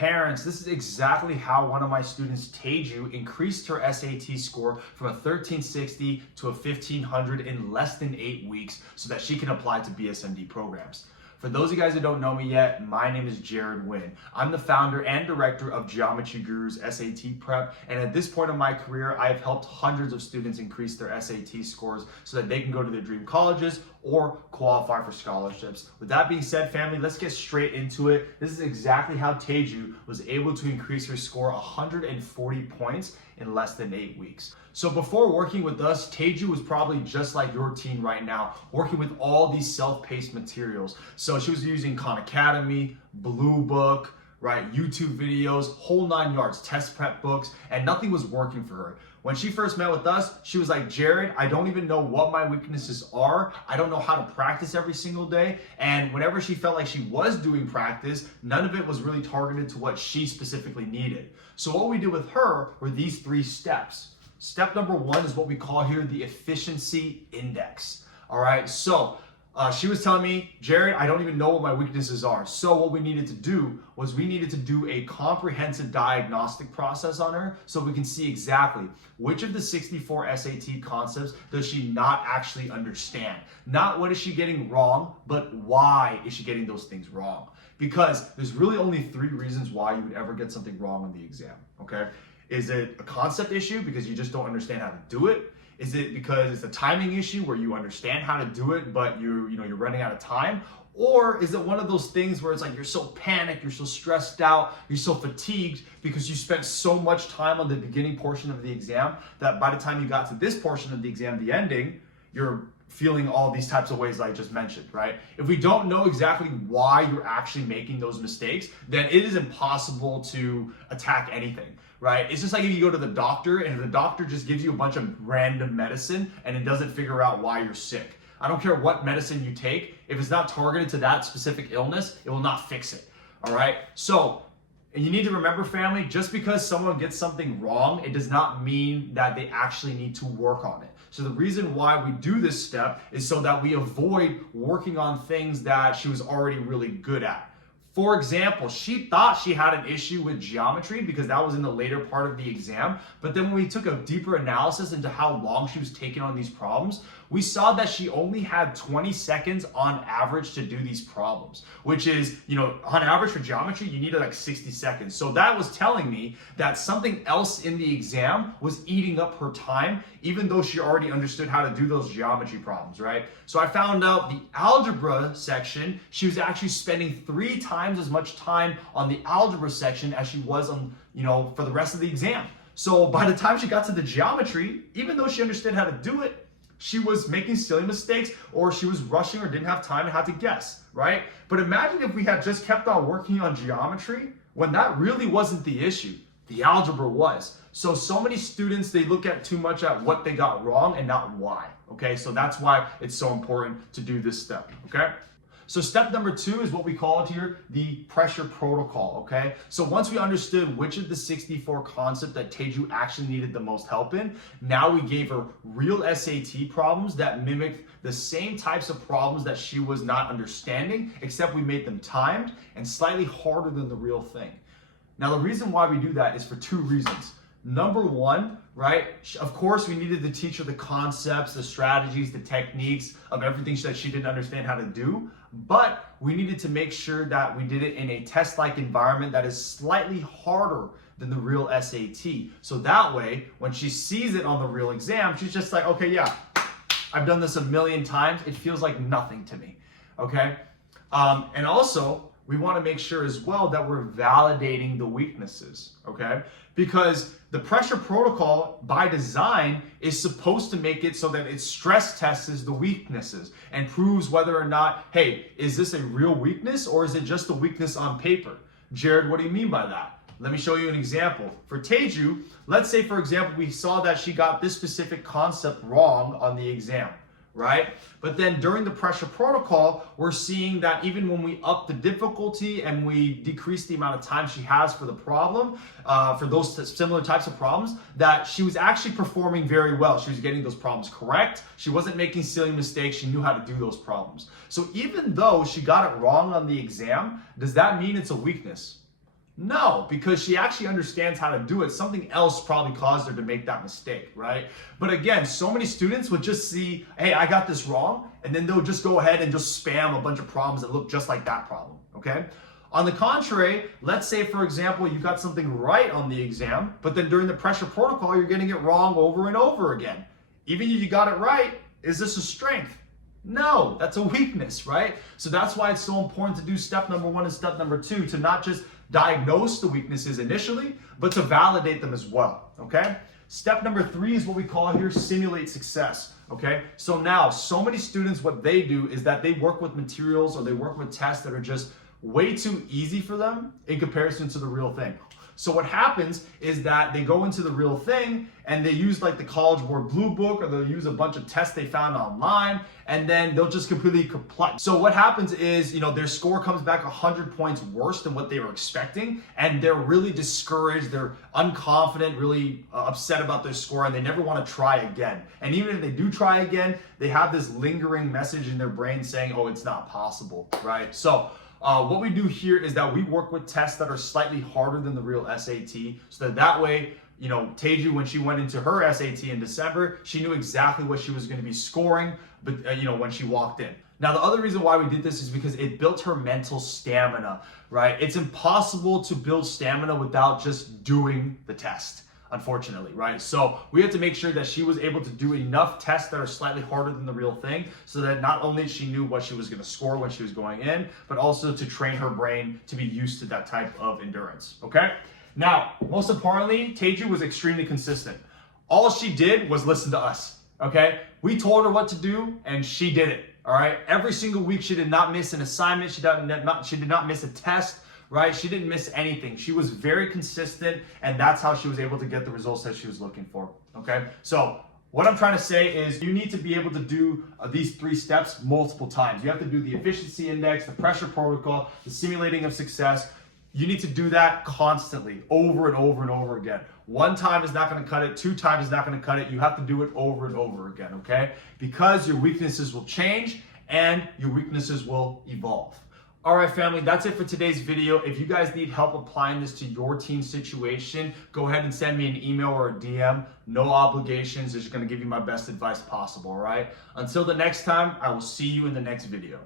Parents, this is exactly how one of my students, Teju, increased her SAT score from a 1360 to a 1500 in less than 8 weeks so that she can apply to BSMD programs. For those of you guys who don't know me yet, my name is Jared Wynn. I'm the founder and director of Geometry Guru's SAT Prep, and at this point in my career, I have helped hundreds of students increase their SAT scores so that they can go to their dream colleges or qualify for scholarships. With that being said, family, let's get straight into it. This is exactly how Teju was able to increase her score 140 points in less than 8 weeks. So before working with us, Teju was probably just like your teen right now, working with all these self-paced materials. So she was using Khan Academy, Blue Book, right, YouTube videos, whole 9 yards, test prep books, and nothing was working for her. When she first met with us, she was like, Jared, I don't even know what my weaknesses are. I don't know how to practice every single day. And whenever she felt like she was doing practice, none of it was really targeted to what she specifically needed. So what we did with her were these 3 steps. Step number 1 is what we call here the efficiency index. All right, so she was telling me, Jared, I don't even know what my weaknesses are. So what we needed to do was we needed to do a comprehensive diagnostic process on her so we can see exactly which of the 64 SAT concepts does she not actually understand. Not what is she getting wrong, but why is she getting those things wrong? Because there's really only 3 reasons why you would ever get something wrong on the exam, okay? Is it a concept issue because you just don't understand how to do it? Is it because it's a timing issue where you understand how to do it, but you're running out of time? Or is it one of those things where it's like you're so panicked, you're so stressed out, you're so fatigued because you spent so much time on the beginning portion of the exam that by the time you got to this portion of the exam, the ending, you're feeling all these types of ways that I just mentioned, right? If we don't know exactly why you're actually making those mistakes, then it is impossible to attack anything, right? It's just like if you go to the doctor and the doctor just gives you a bunch of random medicine and it doesn't figure out why you're sick. I don't care what medicine you take. If it's not targeted to that specific illness, it will not fix it, all right? So, and you need to remember, family, just because someone gets something wrong, it does not mean that they actually need to work on it. So the reason why we do this step is so that we avoid working on things that she was already really good at. For example, she thought she had an issue with geometry because that was in the later part of the exam. But then when we took a deeper analysis into how long she was taking on these problems, we saw that she only had 20 seconds on average to do these problems, which is, on average for geometry, you needed like 60 seconds. So that was telling me that something else in the exam was eating up her time, even though she already understood how to do those geometry problems, right? So I found out the algebra section, she was actually spending 3 times as much time on the algebra section as she was on, for the rest of the exam. So by the time she got to the geometry, even though she understood how to do it, she was making silly mistakes or she was rushing or didn't have time and had to guess, right? But imagine if we had just kept on working on geometry when that really wasn't the issue. The algebra was. So many students, they look at too much at what they got wrong and not why, okay? So that's why it's so important to do this step, okay? So step number 2 is what we call it here, the pressure protocol, okay? So once we understood which of the 64 concepts that Teju actually needed the most help in, now we gave her real SAT problems that mimicked the same types of problems that she was not understanding, except we made them timed and slightly harder than the real thing. Now the reason why we do that is for 2 reasons. Number 1, right? Of course, we needed to teach her the concepts, the strategies, the techniques of everything that she didn't understand how to do. But we needed to make sure that we did it in a test-like environment that is slightly harder than the real SAT. So that way, when she sees it on the real exam, she's just like, okay, yeah, I've done this a million times. It feels like nothing to me, okay? And also, we want to make sure as well that we're validating the weaknesses, okay? Because the pressure protocol by design is supposed to make it so that it stress tests the weaknesses and proves whether or not, hey, is this a real weakness or is it just a weakness on paper? Jared, what do you mean by that? Let me show you an example. For Teju, let's say, for example, we saw that she got this specific concept wrong on the exam, right? But then during the pressure protocol, we're seeing that even when we up the difficulty and we decrease the amount of time she has for the problem, for those similar types of problems, that she was actually performing very well. She was getting those problems correct. She wasn't making silly mistakes. She knew how to do those problems. So even though she got it wrong on the exam, does that mean it's a weakness? No, because she actually understands how to do it. Something else probably caused her to make that mistake, right? But again, so many students would just see, hey, I got this wrong, and then they'll just go ahead and just spam a bunch of problems that look just like that problem, okay? On the contrary, let's say, for example, you got something right on the exam, but then during the pressure protocol, you're getting it wrong over and over again. Even if you got it right, is this a strength? No, that's a weakness, right? So that's why it's so important to do step number 1 and step number 2, to not just diagnose the weaknesses initially, but to validate them as well, okay? Step number 3 is what we call here simulate success, okay? So now, so many students, what they do is that they work with materials or they work with tests that are just way too easy for them in comparison to the real thing. So what happens is that they go into the real thing and they use like the College Board Blue Book, or they'll use a bunch of tests they found online, and then they'll just completely comply. So what happens is, their score comes back 100 points worse than what they were expecting, and they're really discouraged, they're unconfident, really upset about their score, and they never want to try again. And even if they do try again, they have this lingering message in their brain saying, oh, it's not possible, right? So what we do here is that we work with tests that are slightly harder than the real SAT, so that way, Teju, when she went into her SAT in December, she knew exactly what she was going to be scoring, but when she walked in. Now, the other reason why we did this is because it built her mental stamina, right? It's impossible to build stamina without just doing the test, unfortunately, right? So we had to make sure that she was able to do enough tests that are slightly harder than the real thing, so that not only she knew what she was going to score when she was going in, but also to train her brain to be used to that type of endurance, okay? Now, most importantly, Teju was extremely consistent. All she did was listen to us, okay? We told her what to do, and she did it, all right? Every single week, she did not miss an assignment. She did not miss a test, right? She didn't miss anything. She was very consistent, and that's how she was able to get the results that she was looking for, okay? So what I'm trying to say is you need to be able to do these 3 steps multiple times. You have to do the efficiency index, the pressure protocol, the simulating of success. You need to do that constantly, over and over and over again. 1 time is not going to cut it. 2 times is not going to cut it. You have to do it over and over again, okay? Because your weaknesses will change and your weaknesses will evolve. All right, family, that's it for today's video. If you guys need help applying this to your teen situation, go ahead and send me an email or a DM. No obligations. Just going to give you my best advice possible, all right? Until the next time, I will see you in the next video.